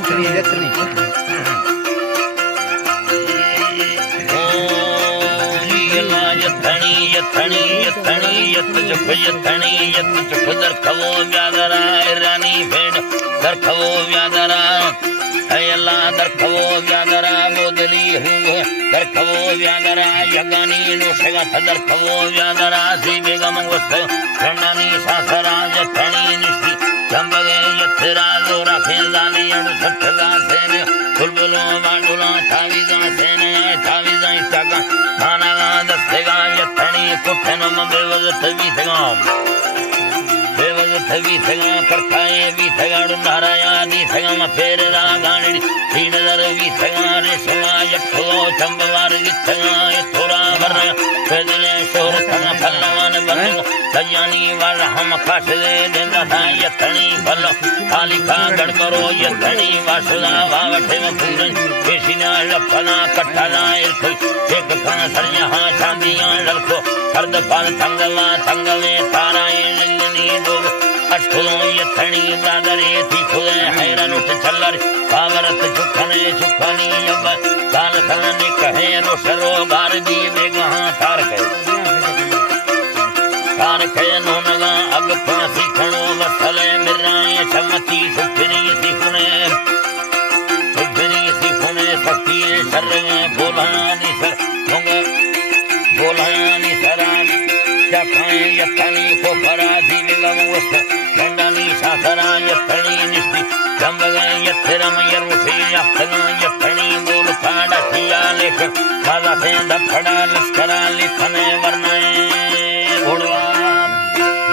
यथनी यथनी यथनी यथनी यथनी यत चुप यथनी यत चुप दरखवो व्यादरा रानी भेड़ दरखवो व्यादरा अयला दरखवो व्यादरा बोदली हुए दरखवो व्यादरा यगानी लोशगा दरखवो व्यादरा सी बेगम वस्त खंडानी सासरा यथनी निष्ठी चंबगे यथरा जोरा फेजानी अणु सठगा सेने बुलबुलो बाडुला थावीगा सेने थावीगा इस्तागा मानागा दस्तेगा यथनी कुठनो बेवजत वीथगा करताए वीथगा नाराया दीथगा फेरदा गाणी श्रीनगर वीथगा रेशमा यथो चंबवार वीथगा यथोरा वर फेदले शोरतगा फलवान बन कल्याणी वाला हम खासले देंदा था यथनी फल कालिका गणकरो यथनी वासुदा वावठे पूरन पेशिना लफना कट्टाला इरख एक का सरया चांदियां ललको हरद पाल तंगवा तंगवे ताराए लिंगनी दो अष्टुलो यथनी दादरे थी खुले हैरान उठ चलर पावरत सुखने सुखनी यब काल खाने कहे रो सरो बार दी बेगहा तार के नोनगा अग फांसी खणो मसले मिराए चमती सुखनी सिखने सखी शर्गे बोलानी सर बोलानी सरानी चखाए यथनी को फराधी बेगम वस्त खंडानी सासरा यथनी